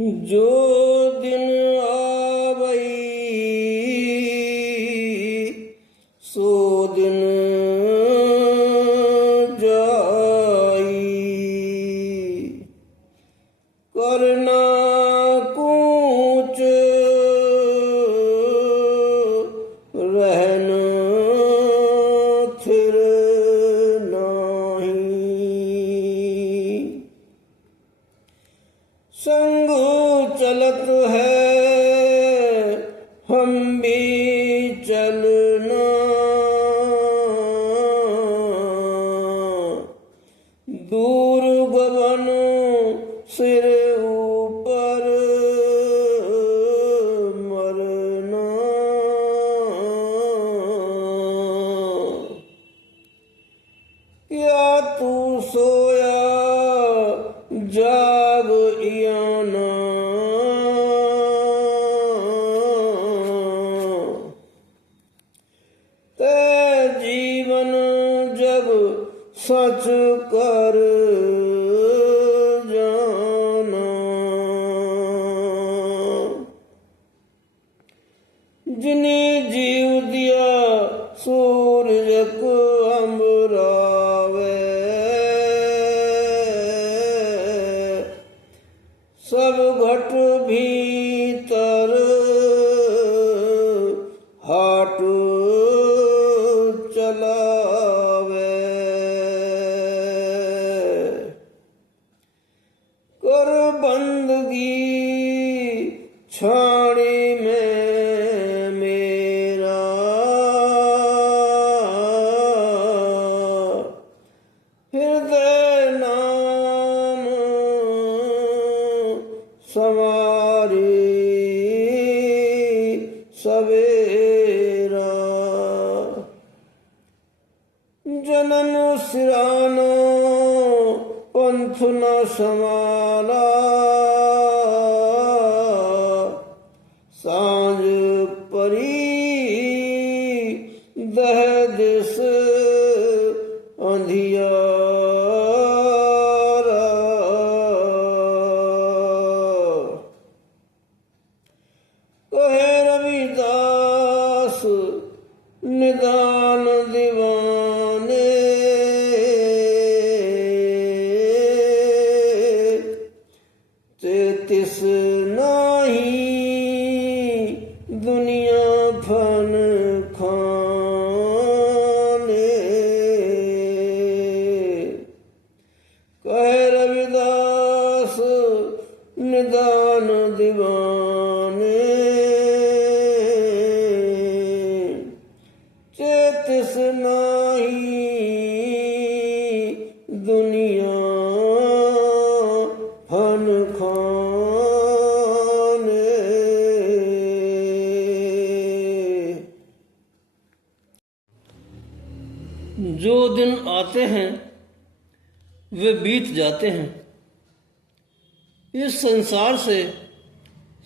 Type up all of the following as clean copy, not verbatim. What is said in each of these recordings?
जो दिन आवई सो दिन जाई, करना कूच रहन थिर नाही, संग चलत है हम भी चलना, दूर गगन सिर ऊपर मरना, क्या तू सोया जाग इयाना, ते जीवन जब सच कर जाना, जिनी जीव दिया सूरज को अम्बरावे, सब घट भीतर हाट चलावे, कर बंदगी छाड़ी में मेरा, हृदय नाम सवारी सवेरा, जन्म सिरानो पंथ न समाला, सांझ परी दह दिस अंधियारा, कहे रविदास निदान दीवाने, तेतिस नाही दुनिया फन खाने, कहे रविदास निदान दीवाने, चेतिस नाही दुनिया फन खाने। जो दिन आते हैं वे बीत जाते हैं, इस संसार से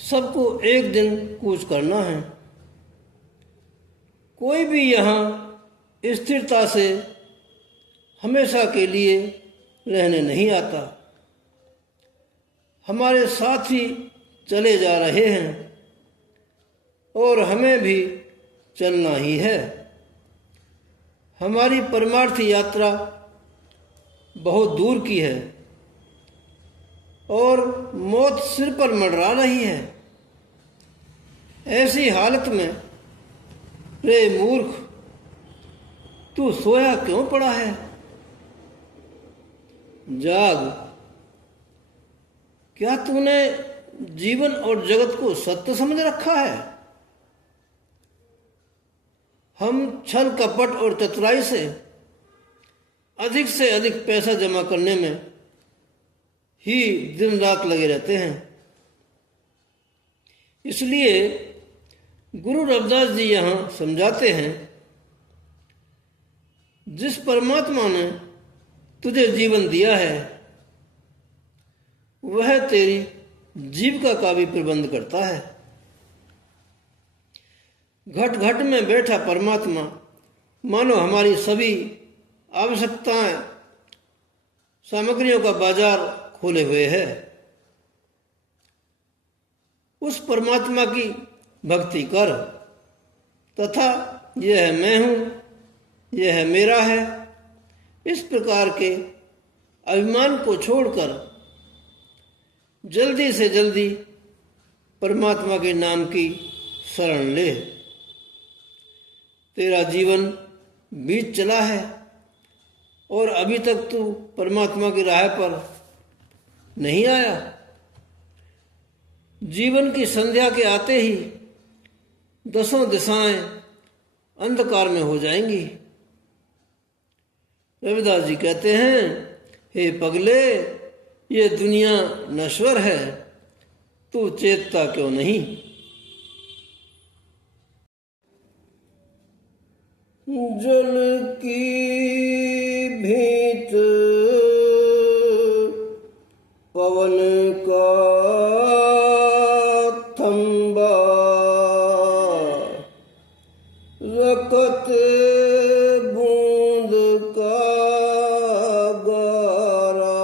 सबको एक दिन कूच करना है, कोई भी यहाँ स्थिरता से हमेशा के लिए रहने नहीं आता। हमारे साथी चले जा रहे हैं और हमें भी चलना ही है। हमारी परमार्थ यात्रा बहुत दूर की है और मौत सिर पर मंडरा रही है। ऐसी हालत में रे मूर्ख, तू सोया क्यों पड़ा है? जाग। क्या तूने जीवन और जगत को सत्य समझ रखा है? हम छल कपट और चतुराई से अधिक पैसा जमा करने में ही दिन रात लगे रहते हैं। इसलिए गुरु रविदास जी यहाँ समझाते हैं, जिस परमात्मा ने तुझे जीवन दिया है वह तेरी जीविका का भी प्रबंध करता है। घट घट में बैठा परमात्मा मानो हमारी सभी आवश्यकताएं सामग्रियों का बाजार खोले हुए है। उस परमात्मा की भक्ति कर तथा यह मैं हूँ, यह मेरा है, इस प्रकार के अभिमान को छोड़कर जल्दी से जल्दी परमात्मा के नाम की शरण ले। तेरा जीवन बीत चला है और अभी तक तू परमात्मा की राह पर नहीं आया। जीवन की संध्या के आते ही 10 दिशाएं अंधकार में हो जाएंगी। रविदास जी कहते हैं, हे पगले, ये दुनिया नश्वर है, तू चेतता क्यों नहीं। जल की भीत पवन का थंबा, रकत बूंद का गारा,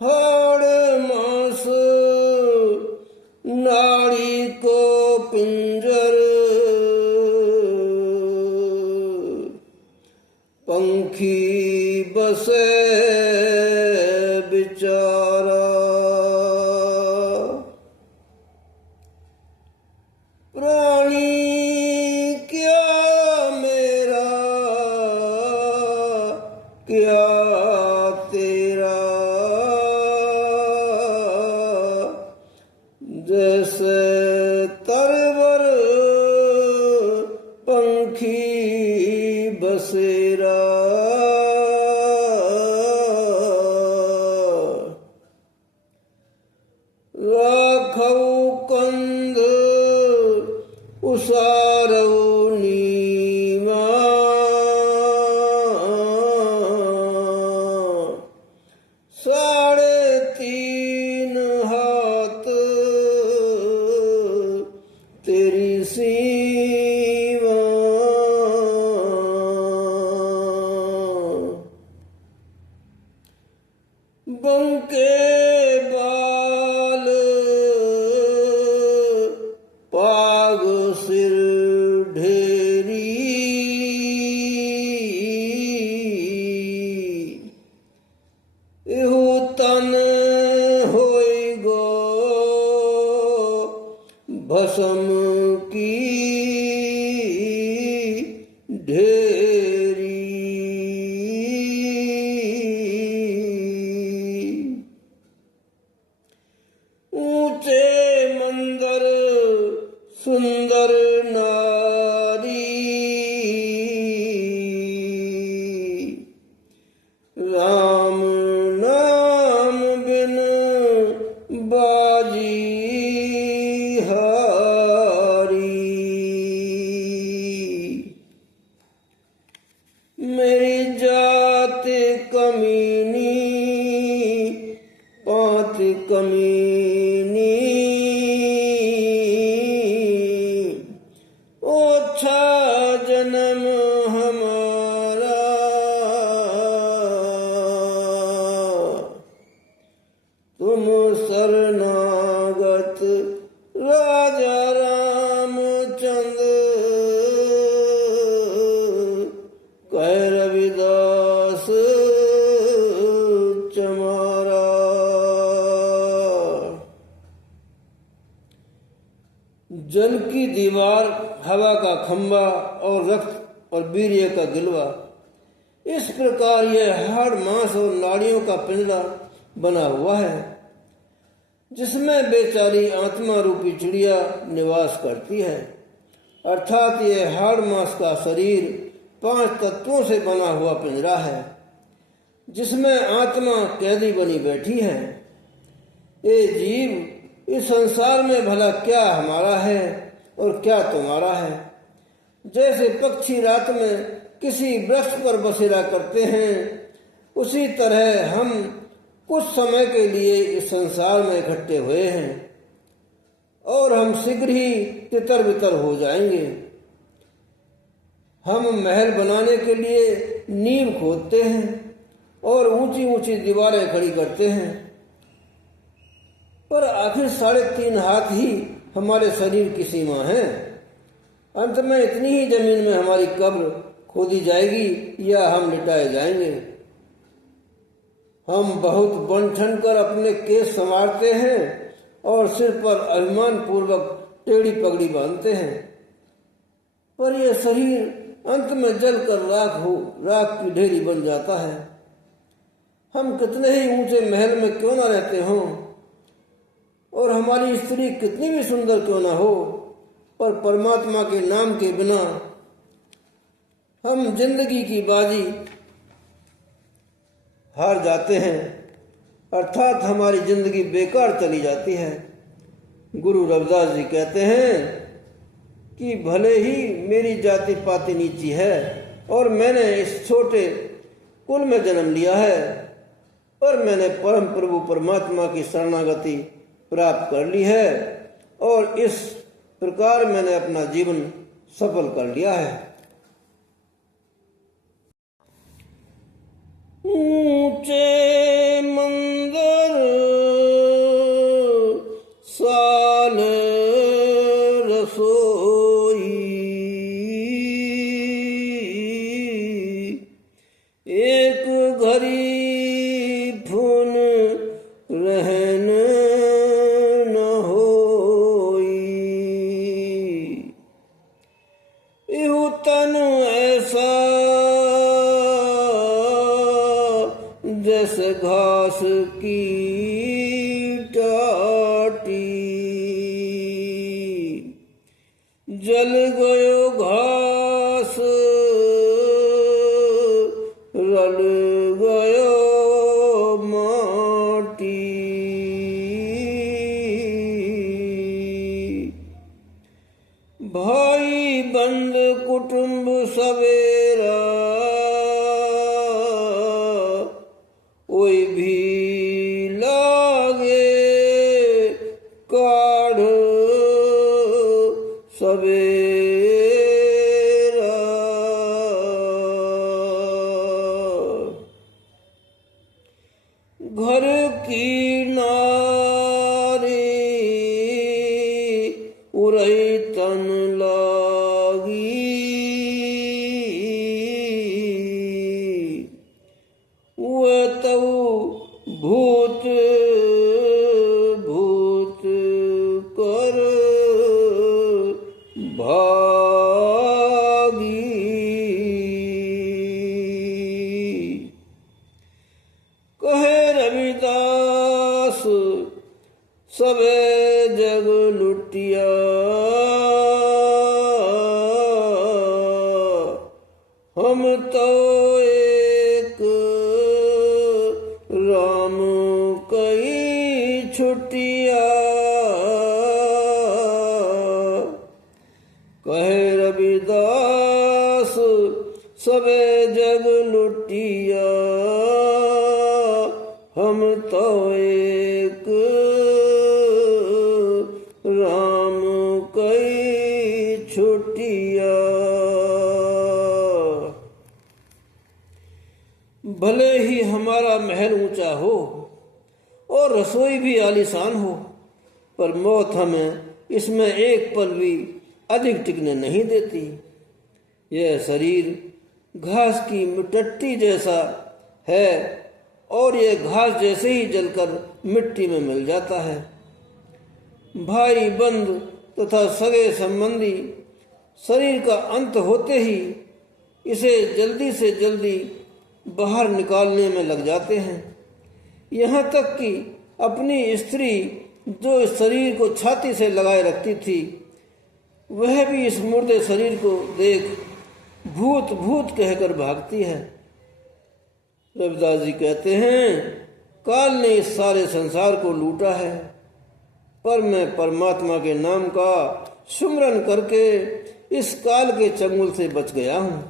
हाड़ मांस नाड़ी को पिंजर, पंखी बसे बेचारा, प्राणी क्या मेरा क्या तेरा, जैसे तरवर पंखी बसेरा, राखौ कंद उसारौ नीमा, साढ़े 3 हाथ तेरी सीमा, बंके बाल पाग सिर ढेरी, इहु तन होई गो भस्म की ढेरी, ऊंचे मंदिर सुंदर नारी, राम नाम बिन बाजी हारी, मेरी जात कमीनी पात कमीनी, ओछा जन्म हमारा, तुम शरणागत राजा रामचंद, कह रविदास चमारा। जल की दीवार, हवा का खंभा और रक्त और वीर्य का गिलवा, इस प्रकार यह हाड़ मांस और नाड़ियों का पिंजरा बना हुआ है, जिसमें बेचारी आत्मा रूपी चिड़िया निवास करती है। अर्थात यह हाड़ मांस का शरीर 5 तत्वों से बना हुआ पिंजरा है, जिसमें आत्मा कैदी बनी बैठी है। ए जीव, इस संसार में भला क्या हमारा है और क्या तुम्हारा है। जैसे पक्षी रात में किसी वृक्ष पर बसेरा करते हैं, उसी तरह हम कुछ समय के लिए इस संसार में इकट्ठे हुए हैं और हम शीघ्र ही तितर बितर हो जाएंगे। हम महल बनाने के लिए नींव खोदते हैं और ऊंची ऊंची दीवारें खड़ी करते हैं, पर आखिर 3.5 हाथ ही हमारे शरीर की सीमा है। अंत में इतनी ही जमीन में हमारी कब्र खोदी जाएगी या हम लिटाए जाएंगे। हम बहुत बन ठन कर अपने केस संवारते हैं और सिर पर अभिमान पूर्वक टेढ़ी पगड़ी बांधते हैं, पर यह शरीर अंत में जलकर राख की ढेरी बन जाता है। हम कितने ही ऊंचे महल में क्यों ना रहते हों और हमारी स्त्री कितनी भी सुंदर क्यों ना हो, पर परमात्मा के नाम के बिना हम जिंदगी की बाजी हार जाते हैं, अर्थात हमारी जिंदगी बेकार चली जाती है। गुरु रविदास जी कहते हैं कि भले ही मेरी जाति पाति नीची है और मैंने इस छोटे कुल में जन्म लिया है, पर मैंने परम प्रभु परमात्मा की शरणागति प्राप्त कर ली है और इस प्रकार मैंने अपना जीवन सफल कर लिया है। ऊंचे मंदिर साल रसोई, एक घड़ी फून रहन न होई, इहु तन ऐसा जैसे घास की टाटी, जल गयो घास रल गयो माटी, भाई बंद कुटुंब सवेरा, कोई भी लागे काढ़ सवेरा, घर की नारी उरई तन लागी, वह तऊ भूत भूत कर भागी, कहे रविदास सबे जग लुटिया, हम तो एक राम कई छुटिया, कहे रविदास सबे जग लुटिया, हम तो एक राम कई छुटिया। भले ही हमारा महल ऊंचा हो और रसोई भी आलीशान हो, पर मौत हमें इसमें एक पल भी अधिक टिकने नहीं देती। यह शरीर घास की मिट्टी जैसा है और यह घास जैसे ही जलकर मिट्टी में मिल जाता है। भाई बंद तथा सगे संबंधी शरीर का अंत होते ही इसे जल्दी से जल्दी बाहर निकालने में लग जाते हैं। यहाँ तक कि अपनी स्त्री जो इस शरीर को छाती से लगाए रखती थी, वह भी इस मुर्दे शरीर को देख भूत भूत कहकर भागती है। रविदास जी कहते हैं, काल ने इस सारे संसार को लूटा है, पर मैं परमात्मा के नाम का सुमरन करके इस काल के चंगुल से बच गया हूँ।